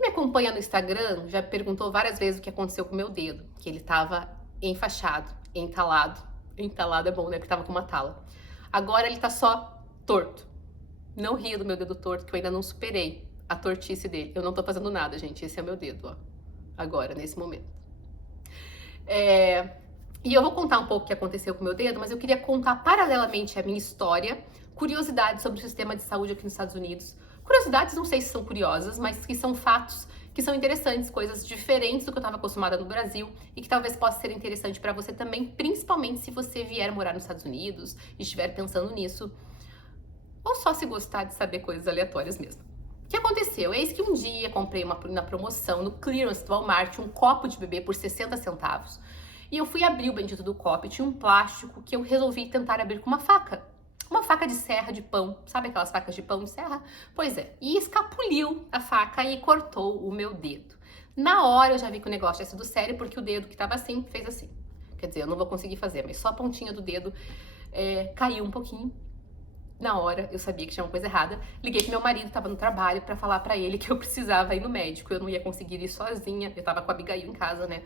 Quem me acompanha no Instagram já perguntou várias vezes o que aconteceu com o meu dedo, que ele tava enfaixado, entalado. Entalado é bom, né? Porque tava com uma tala. Agora ele tá só torto. Não ria do meu dedo torto, que eu ainda não superei a tortice dele. Eu não tô fazendo nada, gente. Esse é o meu dedo, ó. Agora, nesse momento. E eu vou contar um pouco o que aconteceu com o meu dedo, mas eu queria contar paralelamente a minha história, curiosidades sobre o sistema de saúde aqui nos Estados Unidos. Curiosidades, não sei se são curiosas, mas que são fatos que são interessantes, coisas diferentes do que eu estava acostumada no Brasil e que talvez possa ser interessante para você também, principalmente se você vier morar nos Estados Unidos e estiver pensando nisso, ou só se gostar de saber coisas aleatórias mesmo. O que aconteceu? Eis que um dia comprei na promoção no clearance do Walmart um copo de bebê por 60 centavos. E eu fui abrir o bendito do copo e tinha um plástico que eu resolvi tentar abrir com uma faca. Uma faca de serra de pão. Sabe aquelas facas de pão de serra? Pois é. E escapuliu a faca e cortou o meu dedo. Na hora eu já vi que o negócio tinha sido sério, porque o dedo que tava assim, fez assim. Quer dizer, eu não vou conseguir fazer, mas só a pontinha do dedo caiu um pouquinho. Na hora, eu sabia que tinha uma coisa errada. Liguei pro meu marido, tava no trabalho, pra falar pra ele que eu precisava ir no médico. Eu não ia conseguir ir sozinha. Eu tava com a Abigail em casa, né?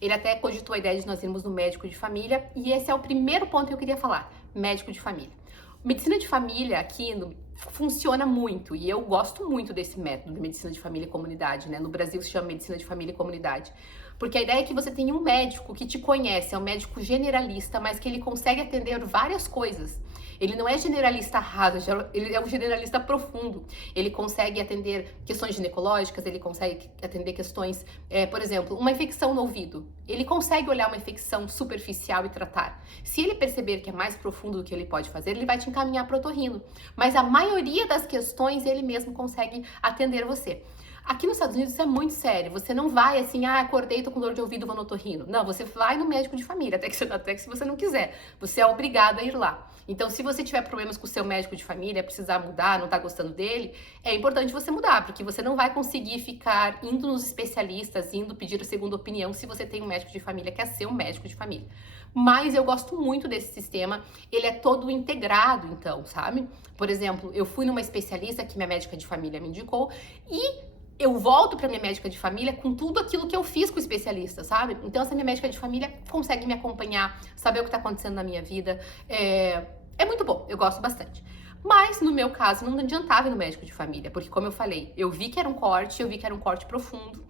Ele até cogitou a ideia de nós irmos no médico de família. E esse é o primeiro ponto que eu queria falar. Médico de família. Medicina de família aqui funciona muito. E eu gosto muito desse método de medicina de família e comunidade, né? No Brasil se chama medicina de família e comunidade. Porque a ideia é que você tenha um médico que te conhece, é um médico generalista, mas que ele consegue atender várias coisas. Ele não é generalista raso, ele é um generalista profundo. Ele consegue atender questões ginecológicas, ele consegue atender questões, por exemplo, uma infecção no ouvido. Ele consegue olhar uma infecção superficial e tratar. Se ele perceber que é mais profundo do que ele pode fazer, ele vai te encaminhar para o otorrino. Mas a maioria das questões ele mesmo consegue atender você. Aqui nos Estados Unidos isso é muito sério. Você não vai assim, acordei, tô com dor de ouvido, vou no otorrino. Não, você vai no médico de família, até que se você não quiser. Você é obrigado a ir lá. Então, se você tiver problemas com o seu médico de família, precisar mudar, não tá gostando dele, é importante você mudar, porque você não vai conseguir ficar indo nos especialistas, indo pedir a segunda opinião se você tem um médico de família, quer ser um médico de família. Mas eu gosto muito desse sistema, ele é todo integrado, então, sabe? Por exemplo, eu fui numa especialista que minha médica de família me indicou e eu volto para minha médica de família com tudo aquilo que eu fiz com o especialista, sabe? Então, essa minha médica de família consegue me acompanhar, saber o que tá acontecendo na minha vida. É muito bom, eu gosto bastante. Mas, no meu caso, não adiantava ir no médico de família, porque, como eu falei, eu vi que era um corte, eu vi que era um corte profundo,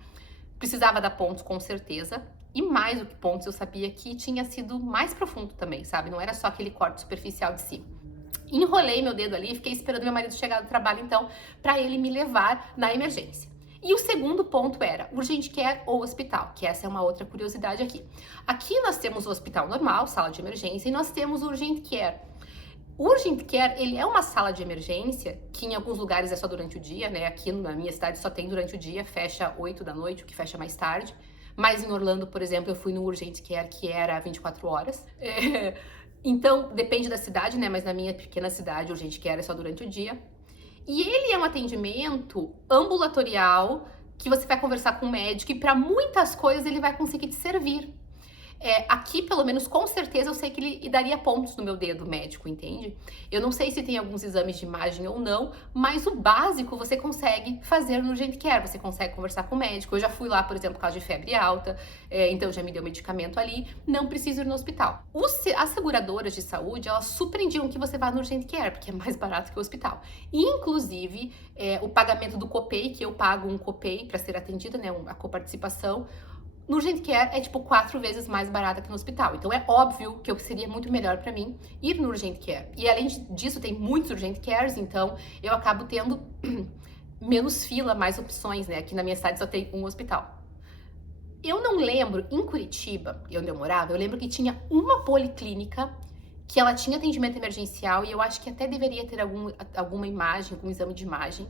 precisava dar pontos com certeza, e mais do que pontos, eu sabia que tinha sido mais profundo também, sabe? Não era só aquele corte superficial de cima. Enrolei meu dedo ali e fiquei esperando meu marido chegar do trabalho, então, para ele me levar na emergência. E o segundo ponto era urgent care ou hospital, que essa é uma outra curiosidade aqui. Aqui nós temos o hospital normal, sala de emergência, e nós temos o urgent care. O urgent care, ele é uma sala de emergência, que em alguns lugares é só durante o dia, né? Aqui na minha cidade só tem durante o dia, fecha 8 da noite, o que fecha mais tarde. Mas em Orlando, por exemplo, eu fui no urgent care que era 24 horas. Então, depende da cidade, né? Mas na minha pequena cidade, o urgent care é só durante o dia. E ele é um atendimento ambulatorial que você vai conversar com o médico e para muitas coisas ele vai conseguir te servir. Aqui, pelo menos, com certeza, eu sei que ele daria pontos no meu dedo médico, entende? Eu não sei se tem alguns exames de imagem ou não, mas o básico você consegue fazer no urgent care, você consegue conversar com o médico. Eu já fui lá, por exemplo, por causa de febre alta, então já me deu medicamento ali, não preciso ir no hospital. As seguradoras de saúde, elas super indicam que você vá no urgent care, porque é mais barato que o hospital. E, inclusive, o pagamento do copay, que eu pago um copay para ser atendida, né, a coparticipação, no urgent care é tipo 4 vezes mais barata que no hospital. Então é óbvio que seria muito melhor para mim ir no urgent care. E além disso, tem muitos urgent cares, então eu acabo tendo menos fila, mais opções, né? Aqui na minha cidade só tem um hospital. Eu não lembro, em Curitiba, onde eu morava, eu lembro que tinha uma policlínica que ela tinha atendimento emergencial e eu acho que até deveria ter alguma imagem, algum exame de imagem,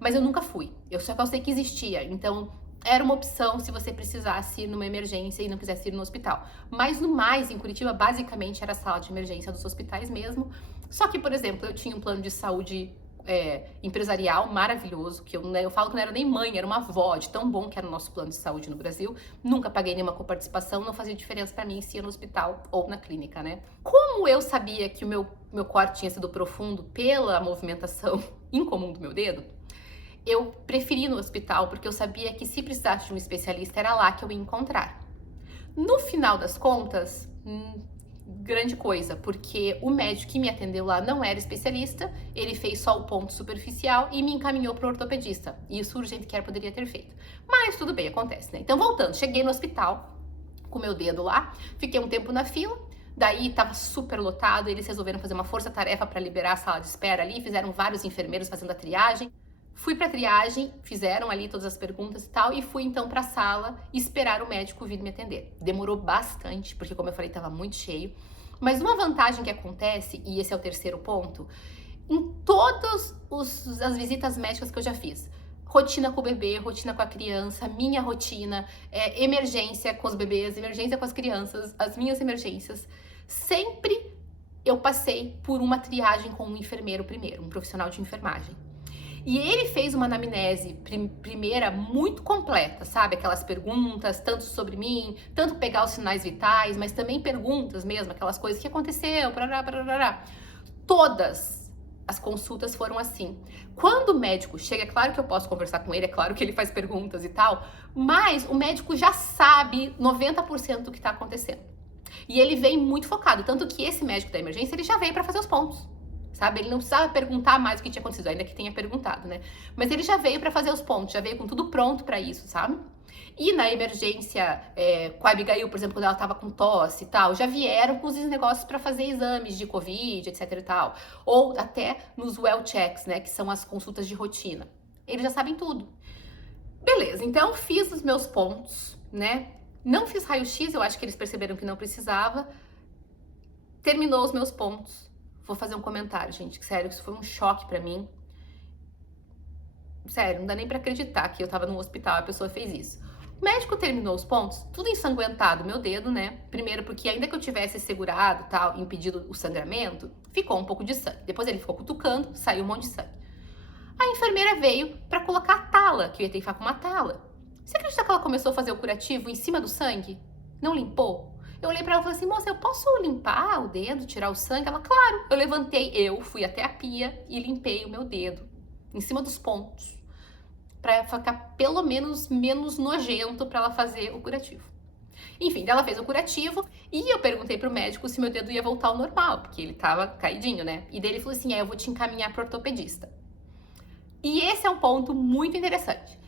mas eu nunca fui. Só sei que existia, então era uma opção se você precisasse ir numa emergência e não quisesse ir no hospital. Mas no mais, em Curitiba, basicamente era a sala de emergência dos hospitais mesmo. Só que, por exemplo, eu tinha um plano de saúde empresarial maravilhoso, que eu falo que não era nem mãe, era uma avó, de tão bom que era o nosso plano de saúde no Brasil. Nunca paguei nenhuma coparticipação, não fazia diferença para mim se ia no hospital ou na clínica, né? Como eu sabia que o meu corte tinha sido profundo pela movimentação incomum do meu dedo, eu preferi ir no hospital, porque eu sabia que se precisasse de um especialista, era lá que eu ia encontrar. No final das contas, grande coisa, porque o médico que me atendeu lá não era especialista, ele fez só o ponto superficial e me encaminhou para o ortopedista. Isso o Urgent Care poderia ter feito. Mas tudo bem, acontece, né? Então, voltando, cheguei no hospital com meu dedo lá, fiquei um tempo na fila, daí tava super lotado, eles resolveram fazer uma força-tarefa para liberar a sala de espera ali, fizeram vários enfermeiros fazendo a triagem. Fui pra triagem, fizeram ali todas as perguntas e tal, e fui então pra sala esperar o médico vir me atender. Demorou bastante, porque como eu falei, tava muito cheio. Mas uma vantagem que acontece, e esse é o terceiro ponto, em todas as visitas médicas que eu já fiz, rotina com o bebê, rotina com a criança, minha rotina, emergência com os bebês, emergência com as crianças, as minhas emergências, sempre eu passei por uma triagem com um enfermeiro primeiro, um profissional de enfermagem. E ele fez uma anamnese primeira muito completa, sabe? Aquelas perguntas, tanto sobre mim, tanto pegar os sinais vitais, mas também perguntas mesmo, aquelas coisas que aconteceu, parará. Todas as consultas foram assim. Quando o médico chega, é claro que eu posso conversar com ele, é claro que ele faz perguntas e tal, mas o médico já sabe 90% do que tá acontecendo. E ele vem muito focado, tanto que esse médico da emergência, ele já veio para fazer os pontos. Sabe? Ele não precisava perguntar mais o que tinha acontecido, ainda que tenha perguntado, né? Mas ele já veio para fazer os pontos, já veio com tudo pronto para isso, sabe? E na emergência, com a Abigail, por exemplo, quando ela tava com tosse e tal, já vieram com os negócios para fazer exames de Covid, etc e tal. Ou até nos well checks, né? Que são as consultas de rotina. Eles já sabem tudo. Beleza, então fiz os meus pontos, né? Não fiz raio-x, eu acho que eles perceberam que não precisava. Terminou os meus pontos. Vou fazer um comentário, gente, que sério, isso foi um choque pra mim. Sério, não dá nem pra acreditar que eu tava no hospital e a pessoa fez isso. O médico terminou os pontos, tudo ensanguentado, meu dedo, né? Primeiro porque ainda que eu tivesse segurado, tal, impedido o sangramento, ficou um pouco de sangue. Depois ele ficou cutucando, saiu um monte de sangue. A enfermeira veio pra colocar a tala, que eu ia ter que ficar com uma tala. Você acredita que ela começou a fazer o curativo em cima do sangue? Não limpou? Eu olhei pra ela e falei assim, moça, eu posso limpar o dedo, tirar o sangue? Ela, claro. Eu levantei, fui até a pia e limpei o meu dedo, em cima dos pontos, pra ficar pelo menos menos nojento pra ela fazer o curativo. Enfim, ela fez o curativo e eu perguntei pro médico se meu dedo ia voltar ao normal, porque ele tava caidinho, né? E daí ele falou assim, eu vou te encaminhar pro ortopedista. E esse é um ponto muito interessante.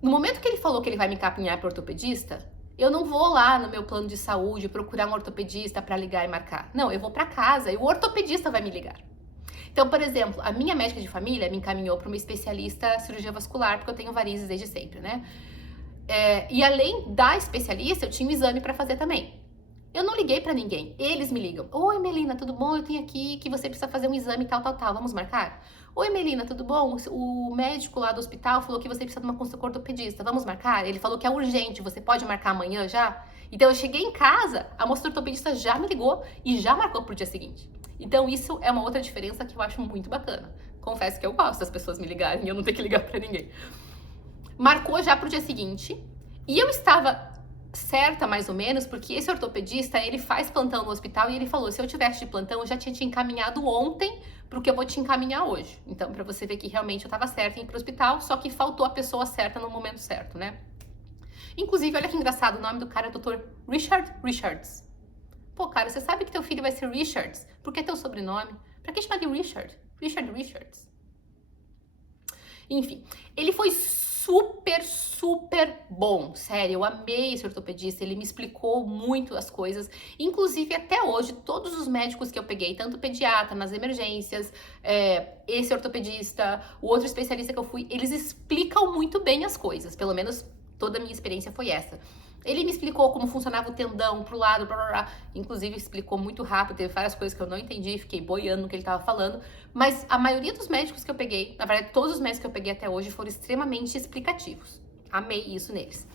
No momento que ele falou que ele vai me encaminhar pro ortopedista, eu não vou lá no meu plano de saúde procurar um ortopedista para ligar e marcar. Não, eu vou para casa e o ortopedista vai me ligar. Então, por exemplo, a minha médica de família me encaminhou para uma especialista cirurgia vascular, porque eu tenho varizes desde sempre, né? E além da especialista, eu tinha um exame para fazer também. Eu não liguei para ninguém, eles me ligam. Oi, Melina, tudo bom? Eu tenho aqui que você precisa fazer um exame tal, vamos marcar? Oi, Melina, tudo bom? O médico lá do hospital falou que você precisa de uma consulta com o ortopedista, vamos marcar? Ele falou que é urgente, você pode marcar amanhã já? Então eu cheguei em casa, a moça do ortopedista já me ligou e já marcou pro dia seguinte. Então isso é uma outra diferença que eu acho muito bacana. Confesso que eu gosto das pessoas me ligarem e eu não ter que ligar para ninguém. Marcou já pro dia seguinte e eu estava certa, mais ou menos, porque esse ortopedista, ele faz plantão no hospital e ele falou, se eu tivesse de plantão, eu já tinha te encaminhado ontem pro que eu vou te encaminhar hoje. Então, pra você ver que realmente eu tava certa em ir pro hospital, só que faltou a pessoa certa no momento certo, né? Inclusive, olha que engraçado, o nome do cara é Dr. Richard Richards. Pô, cara, você sabe que teu filho vai ser Richards? Por que teu sobrenome? Pra que chamar de Richard? Richard Richards. Enfim, ele foi super bom, sério, eu amei esse ortopedista, ele me explicou muito as coisas, inclusive até hoje, todos os médicos que eu peguei, tanto pediatra, nas emergências, esse ortopedista, o outro especialista que eu fui, eles explicam muito bem as coisas, pelo menos toda a minha experiência foi essa. Ele me explicou como funcionava o tendão pro lado, blá, blá, blá. Inclusive explicou muito rápido, teve várias coisas que eu não entendi, fiquei boiando no que ele tava falando, mas a maioria dos médicos que eu peguei, na verdade todos os médicos que eu peguei até hoje foram extremamente explicativos. Amei isso neles.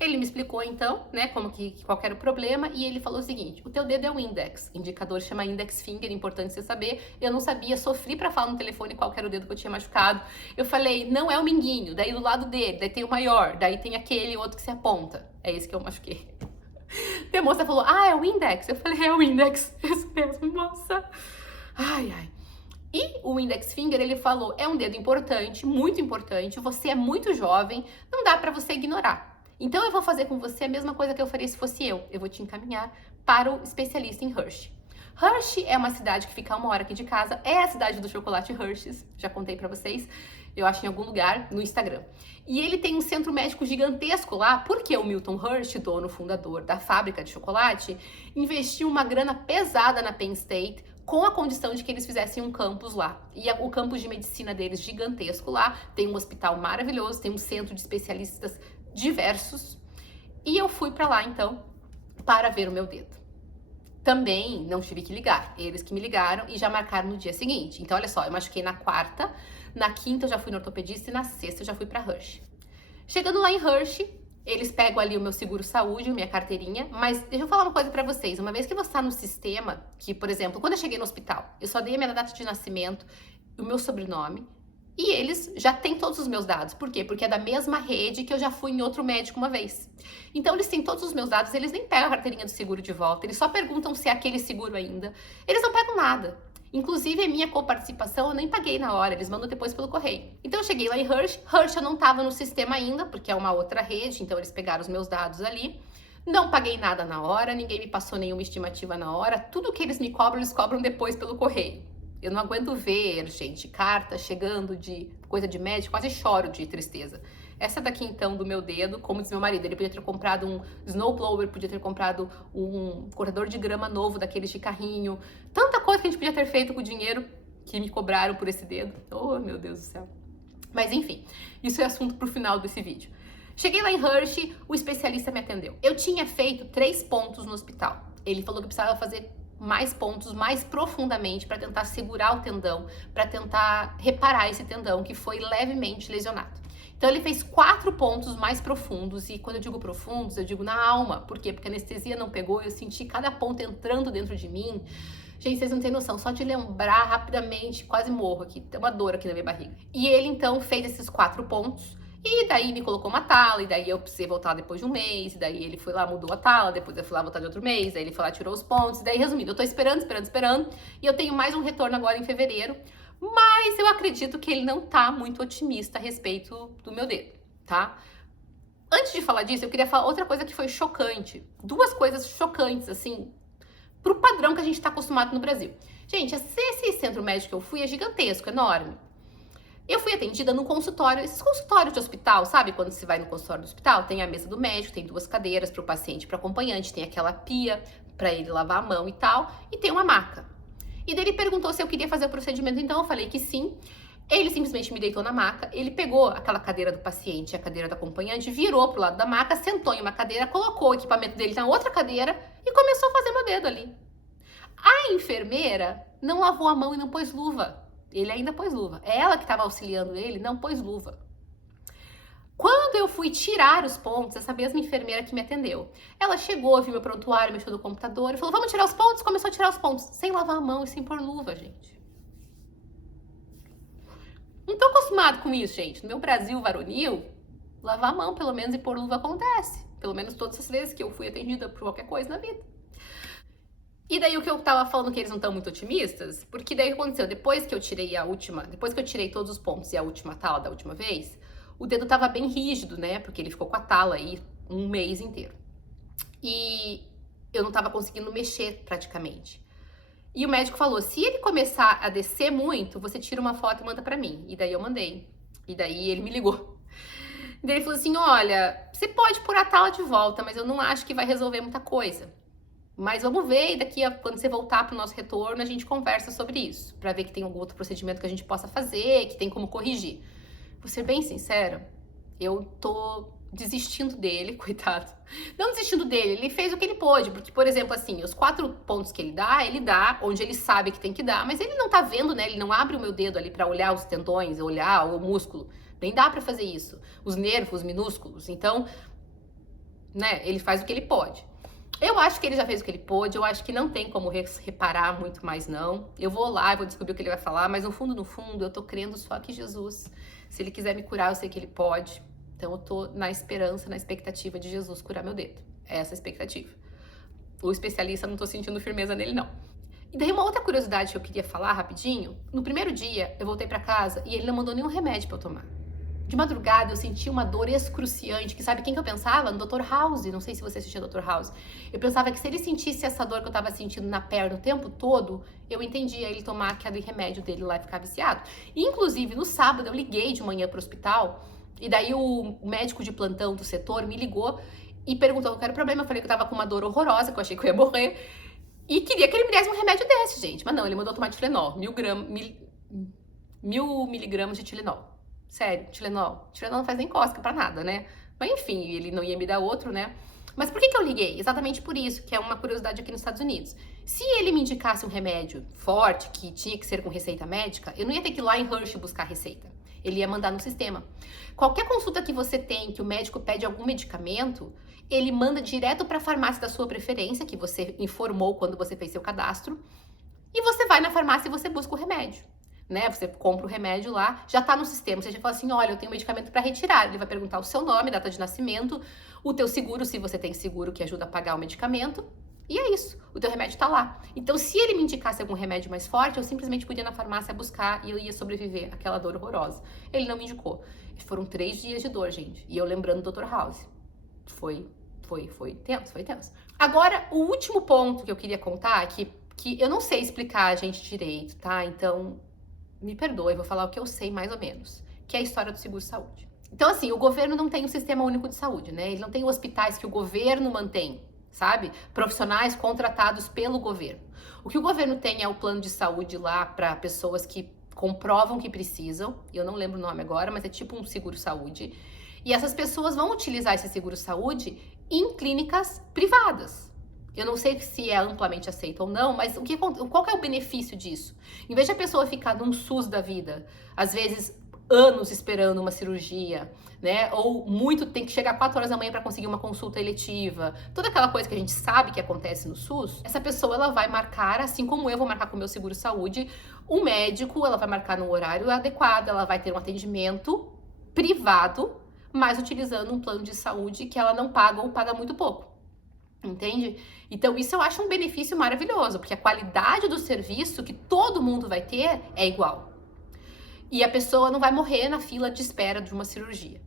Ele me explicou então, né, qual era o problema e ele falou o seguinte, o teu dedo é um index, indicador chama index finger, importante você saber, eu não sabia, sofri pra falar no telefone qual era o dedo que eu tinha machucado, eu falei, não é o minguinho, daí do lado dele, daí tem o maior, daí tem aquele outro que se aponta, é esse que eu machuquei. E a moça falou, é o index, eu falei, é o index, isso mesmo, moça. Ai. E o index finger, ele falou, é um dedo importante, muito importante, você é muito jovem, não dá para você ignorar. Então eu vou fazer com você a mesma coisa que eu faria se fosse eu vou te encaminhar para o especialista em Hershey. Hershey é uma cidade que fica a 1 hora aqui de casa, é a cidade do chocolate Hershey's, já contei para vocês, eu acho em algum lugar no Instagram. E ele tem um centro médico gigantesco lá, porque o Milton Hershey, dono fundador da fábrica de chocolate, investiu uma grana pesada na Penn State, com a condição de que eles fizessem um campus lá. E o campus de medicina deles gigantesco lá, tem um hospital maravilhoso, tem um centro de especialistas diversos. E eu fui para lá então para ver o meu dedo. Também não tive que ligar, eles que me ligaram e já marcaram no dia seguinte. Então olha só, eu machuquei na quarta, na quinta eu já fui no ortopedista e na sexta eu já fui para Hershey. Chegando lá em Hershey, eles pegam ali o meu seguro saúde, minha carteirinha, mas deixa eu falar uma coisa pra vocês. Uma vez que você tá no sistema, que, por exemplo, quando eu cheguei no hospital, eu só dei a minha data de nascimento, o meu sobrenome, e eles já têm todos os meus dados. Por quê? Porque é da mesma rede que eu já fui em outro médico uma vez. Então, eles têm todos os meus dados, eles nem pegam a carteirinha do seguro de volta, eles só perguntam se é aquele seguro ainda. Eles não pegam nada. Inclusive, a minha coparticipação eu nem paguei na hora, eles mandam depois pelo correio. Então, eu cheguei lá em Hershey eu não estava no sistema ainda, porque é uma outra rede, então eles pegaram os meus dados ali. Não paguei nada na hora, ninguém me passou nenhuma estimativa na hora, tudo que eles me cobram, eles cobram depois pelo correio. Eu não aguento ver, gente, carta chegando de coisa de médico, quase choro de tristeza. Essa daqui, então, do meu dedo, como diz meu marido, ele podia ter comprado um snowblower, podia ter comprado um cortador de grama novo, daqueles de carrinho. Tanta coisa que a gente podia ter feito com o dinheiro que me cobraram por esse dedo. Oh, meu Deus do céu. Mas, enfim, isso é assunto pro final desse vídeo. Cheguei lá em Hershey, o especialista me atendeu. Eu tinha feito 3 pontos no hospital. Ele falou que precisava fazer mais pontos, mais profundamente, para tentar segurar o tendão, para tentar reparar esse tendão que foi levemente lesionado. Então ele fez 4 pontos mais profundos, e quando eu digo profundos, eu digo na alma. Por quê? Porque a anestesia não pegou, eu senti cada ponto entrando dentro de mim. Gente, vocês não têm noção, só de lembrar rapidamente, quase morro aqui, tem uma dor aqui na minha barriga. E ele então fez esses 4 pontos, e daí me colocou uma tala, e daí eu precisei voltar depois de um mês, e daí ele foi lá, mudou a tala, depois eu fui lá voltar de outro mês, aí ele foi lá, tirou os pontos, e daí resumindo, eu tô esperando, e eu tenho mais um retorno agora em fevereiro, mas eu acredito que ele não tá muito otimista a respeito do meu dedo, tá? Antes de falar disso, eu queria falar outra coisa que foi chocante. 2 coisas chocantes, assim, pro padrão que a gente tá acostumado no Brasil. Gente, esse centro médico que eu fui é gigantesco, enorme. Eu fui atendida no consultório, esses consultórios de hospital, sabe? Quando você vai no consultório do hospital, tem a mesa do médico, tem 2 cadeiras para o paciente e para o acompanhante, tem aquela pia para ele lavar a mão e tal, e tem uma maca. E daí ele perguntou se eu queria fazer o procedimento, então eu falei que sim. Ele simplesmente me deitou na maca, ele pegou aquela cadeira do paciente e a cadeira do acompanhante, virou pro lado da maca, sentou em uma cadeira, colocou o equipamento dele na outra cadeira e começou a fazer meu dedo ali. A enfermeira não lavou a mão e não pôs luva. Ele ainda pôs luva. Ela que estava auxiliando ele não pôs luva. Quando eu fui tirar os pontos, essa mesma enfermeira que me atendeu, ela chegou, viu meu prontuário, mexeu no computador e falou, vamos tirar os pontos? Começou a tirar os pontos, sem lavar a mão e sem pôr luva, gente. Não tô acostumado com isso, gente. No meu Brasil varonil, lavar a mão pelo menos e pôr luva acontece. Pelo menos todas as vezes que eu fui atendida por qualquer coisa na vida. E daí o que eu tava falando que eles não estão muito otimistas, porque daí o que aconteceu? Depois que eu tirei todos os pontos e a última tala da última vez, o dedo tava bem rígido, né? Porque ele ficou com a tala aí um mês inteiro. E eu não tava conseguindo mexer praticamente. E o médico falou, se ele começar a descer muito, você tira uma foto e manda pra mim. E daí eu mandei. E daí ele me ligou. E daí ele falou assim, olha, você pode pôr a tala de volta, mas eu não acho que vai resolver muita coisa. Mas vamos ver, e daqui quando você voltar pro nosso retorno, a gente conversa sobre isso, pra ver que tem algum outro procedimento que a gente possa fazer, que tem como corrigir. Vou ser bem sincera, eu tô desistindo dele, coitado. Não desistindo dele, ele fez o que ele pôde, porque, por exemplo, assim, os 4 pontos que ele dá onde ele sabe que tem que dar, mas ele não tá vendo, né? Ele não abre o meu dedo ali pra olhar os tendões, olhar o músculo. Nem dá pra fazer isso. Os nervos minúsculos. Então, né, ele faz o que ele pode. Eu acho que ele já fez o que ele pôde, eu acho que não tem como reparar muito mais não. Eu vou lá, eu vou descobrir o que ele vai falar, mas no fundo, eu tô crendo só que Jesus, se ele quiser me curar, eu sei que ele pode. Então eu tô na esperança, na expectativa de Jesus curar meu dedo. É essa a expectativa. O especialista, não tô sentindo firmeza nele não. E daí uma outra curiosidade que eu queria falar rapidinho, no primeiro dia eu voltei pra casa e ele não mandou nenhum remédio pra eu tomar. De madrugada eu senti uma dor excruciante, que sabe quem que eu pensava? No Dr. House, não sei se você assistia Dr. House. Eu pensava que se ele sentisse essa dor que eu tava sentindo na perna o tempo todo, eu entendia ele tomar aquele remédio dele lá e ficar viciado. E, inclusive, no sábado eu liguei de manhã pro hospital, e daí o médico de plantão do setor me ligou e perguntou qual era o problema. Eu falei que eu tava com uma dor horrorosa, que eu achei que eu ia morrer. E queria que ele me desse um remédio desse, gente. Mas não, ele mandou tomar Tilenol. 1000 miligramas de Tilenol. Sério, Tilenol. Tilenol não faz nem cosca pra nada, né? Mas enfim, ele não ia me dar outro, né? Mas por que eu liguei? Exatamente por isso, que é uma curiosidade aqui nos Estados Unidos. Se ele me indicasse um remédio forte, que tinha que ser com receita médica, eu não ia ter que ir lá em Hershey buscar receita. Ele ia mandar no sistema. Qualquer consulta que você tem, que o médico pede algum medicamento, ele manda direto para a farmácia da sua preferência, que você informou quando você fez seu cadastro, e você vai na farmácia e você busca o remédio. Né? Você compra o remédio lá, já tá no sistema. Você já fala assim, olha, eu tenho um medicamento para retirar. Ele vai perguntar o seu nome, data de nascimento, o teu seguro, se você tem seguro que ajuda a pagar o medicamento. E é isso, o teu remédio tá lá. Então, se ele me indicasse algum remédio mais forte, eu simplesmente podia ir na farmácia buscar e eu ia sobreviver àquela dor horrorosa. Ele não me indicou. Foram 3 dias de dor, gente. E eu lembrando do Dr. House. Foi tenso, foi tenso. Agora, o último ponto que eu queria contar, que eu não sei explicar a gente direito, tá? Então, me perdoe, vou falar o que eu sei mais ou menos, que é a história do seguro-saúde. Então, assim, o governo não tem um sistema único de saúde, né? Ele não tem hospitais que o governo mantém, sabe? Profissionais contratados pelo governo. O que o governo tem é o plano de saúde lá para pessoas que comprovam que precisam, eu não lembro o nome agora, mas é tipo um seguro-saúde. E essas pessoas vão utilizar esse seguro-saúde em clínicas privadas. Eu não sei se é amplamente aceito ou não, mas qual que é o benefício disso? Em vez de a pessoa ficar num SUS da vida, às vezes anos esperando uma cirurgia, né? Ou tem que chegar 4 horas da manhã para conseguir uma consulta eletiva, toda aquela coisa que a gente sabe que acontece no SUS, essa pessoa ela vai marcar, assim como eu vou marcar com o meu seguro-saúde, um médico, ela vai marcar no horário adequado, ela vai ter um atendimento privado, mas utilizando um plano de saúde que ela não paga ou paga muito pouco. Entende? Então, isso eu acho um benefício maravilhoso, porque a qualidade do serviço que todo mundo vai ter é igual. E a pessoa não vai morrer na fila de espera de uma cirurgia.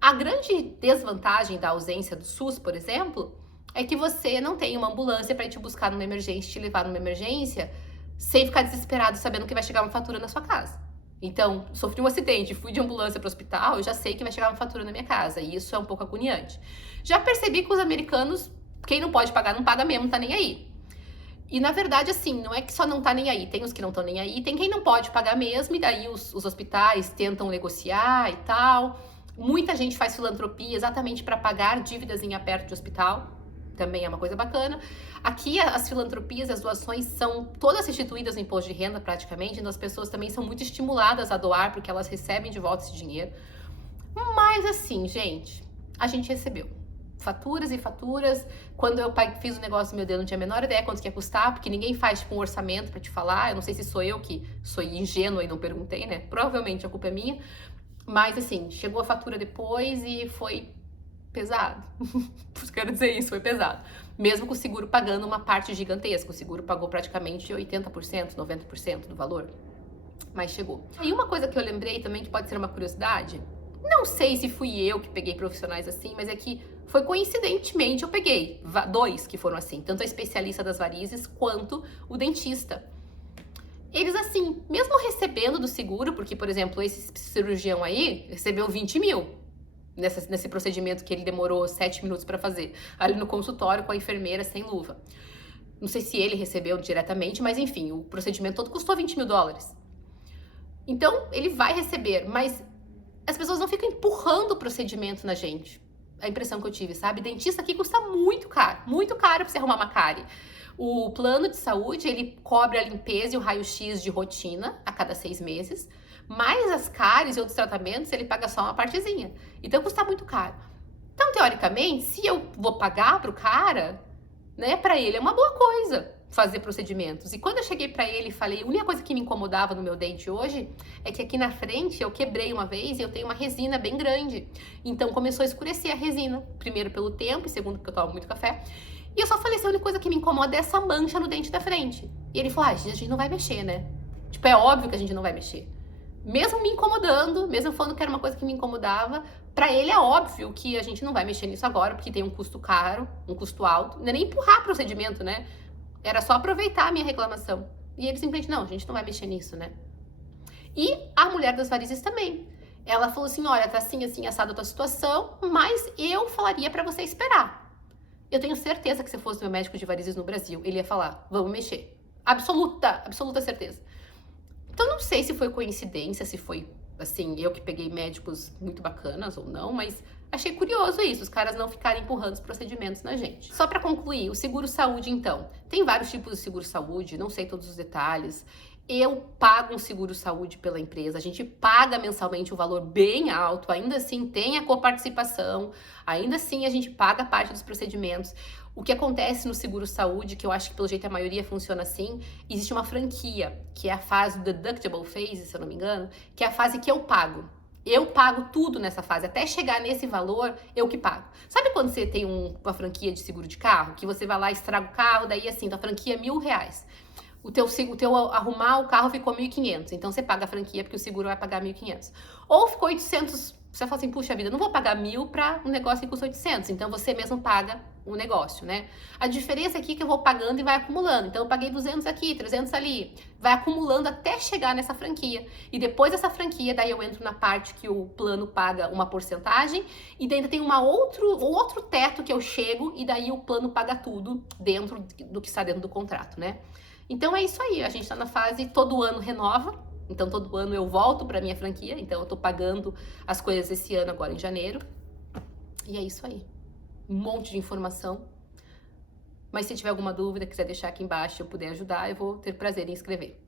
A grande desvantagem da ausência do SUS, por exemplo, é que você não tem uma ambulância para ir te buscar numa emergência, te levar numa emergência, sem ficar desesperado sabendo que vai chegar uma fatura na sua casa. Então, sofri um acidente, fui de ambulância para o hospital, eu já sei que vai chegar uma fatura na minha casa, e isso é um pouco agoniante. Já percebi que os americanos, quem não pode pagar, não paga mesmo, não tá nem aí. E na verdade, assim, não é que só não tá nem aí, tem os que não estão nem aí, tem quem não pode pagar mesmo, e daí os hospitais tentam negociar e tal. Muita gente faz filantropia exatamente para pagar dívidas em aperto de hospital, também é uma coisa bacana. Aqui as filantropias, as doações são todas restituídas no imposto de renda praticamente, então as pessoas também são muito estimuladas a doar porque elas recebem de volta esse dinheiro. Mas assim, gente, a gente recebeu faturas e faturas. Quando eu fiz o negócio, meu Deus, não tinha a menor ideia quanto que ia custar, porque ninguém faz tipo um orçamento pra te falar. Eu não sei se sou eu que sou ingênua e não perguntei, né? Provavelmente a culpa é minha. Mas assim, chegou a fatura depois e foi pesado. Quero dizer isso, foi pesado. Mesmo com o seguro pagando uma parte gigantesca. O seguro pagou praticamente 80%, 90% do valor. Mas chegou. E uma coisa que eu lembrei também, que pode ser uma curiosidade, não sei se fui eu que peguei profissionais assim, mas é que foi coincidentemente eu peguei 2 que foram assim, tanto a especialista das varizes quanto o dentista. Eles assim, mesmo recebendo do seguro, porque por exemplo, esse cirurgião aí recebeu 20 mil nesse procedimento que ele demorou 7 minutos para fazer, ali no consultório com a enfermeira sem luva. Não sei se ele recebeu diretamente, mas enfim, o procedimento todo custou $20 mil. Então, ele vai receber, mas as pessoas não ficam empurrando o procedimento na gente. A impressão que eu tive, sabe? Dentista aqui custa muito caro pra você arrumar uma cárie. O plano de saúde, ele cobre a limpeza e o raio-x de rotina a cada 6 meses, mas as cáries e outros tratamentos, ele paga só uma partezinha. Então, custa muito caro. Então, teoricamente, se eu vou pagar pro cara, né, pra ele é uma boa coisa fazer procedimentos. E quando eu cheguei pra ele e falei, a única coisa que me incomodava no meu dente hoje é que aqui na frente eu quebrei uma vez e eu tenho uma resina bem grande. Então começou a escurecer a resina. Primeiro pelo tempo e segundo porque eu tomo muito café. E eu só falei assim, a única coisa que me incomoda é essa mancha no dente da frente. E ele falou, a gente não vai mexer, né? Tipo, é óbvio que a gente não vai mexer. Mesmo me incomodando, mesmo falando que era uma coisa que me incomodava, pra ele é óbvio que a gente não vai mexer nisso agora, porque tem um custo caro, um custo alto. Não é nem empurrar procedimento, né? Era só aproveitar a minha reclamação. E ele simplesmente, não, a gente não vai mexer nisso, né? E a mulher das varizes também. Ela falou assim, olha, tá assim, assada a tua situação, mas eu falaria pra você esperar. Eu tenho certeza que se fosse meu médico de varizes no Brasil, ele ia falar, vamos mexer. Absoluta certeza. Então não sei se foi coincidência, se foi, assim, eu que peguei médicos muito bacanas ou não, mas achei curioso isso, os caras não ficarem empurrando os procedimentos na gente. Só para concluir, o seguro-saúde então. Tem vários tipos de seguro-saúde, não sei todos os detalhes. Eu pago um seguro-saúde pela empresa, a gente paga mensalmente um valor bem alto, ainda assim tem a coparticipação, ainda assim a gente paga parte dos procedimentos. O que acontece no seguro-saúde, que eu acho que pelo jeito a maioria funciona assim, existe uma franquia, que é a fase do deductible phase, se eu não me engano, que é a fase que eu pago. Eu pago tudo nessa fase, até chegar nesse valor, eu que pago. Sabe quando você tem uma franquia de seguro de carro, que você vai lá e estraga o carro, daí assim, tua franquia é R$1.000. O teu arrumar o carro ficou 1.500, então você paga a franquia porque o seguro vai pagar 1.500. Ou ficou 800, você fala assim, puxa vida, não vou pagar 1.000 para um negócio que custa 800, então você mesmo paga o negócio, né? A diferença aqui é que eu vou pagando e vai acumulando, então eu paguei 200 aqui, 300 ali, vai acumulando até chegar nessa franquia. E depois dessa franquia, daí eu entro na parte que o plano paga uma porcentagem e daí ainda tem um outro teto que eu chego e daí o plano paga tudo dentro do que está dentro do contrato, né? Então é isso aí, a gente está na fase, todo ano renova, então todo ano eu volto para minha franquia, então eu tô pagando as coisas esse ano agora em janeiro. E é isso aí. Um monte de informação. Mas se tiver alguma dúvida, quiser deixar aqui embaixo e eu puder ajudar, eu vou ter prazer em escrever.